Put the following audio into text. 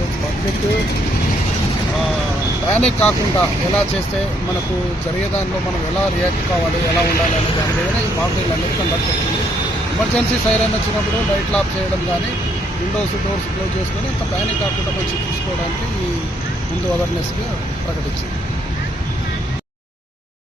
So public panic కాకుండా ఎలా చేస్తే మనకు జరిగేదానిలో మనం ఎలా రియాక్ట్ కావాలి, ఎలా ఉండాలి అనే దాని మీద ఈ మాక్ డ్రిల్ అనేది కండక్ట్ చేస్తుంది. ఎమర్జెన్సీ సైరన్ వచ్చినప్పుడు లైట్లు ఆఫ్ చేయడం కానీ, విండోస్ డోర్స్ క్లోజ్ చేసుకొని అంత ప్యానిక్ కాకుండా మంచి చూసుకోవడానికి ఈ ముందు అవేర్నెస్గా ప్రకటించింది.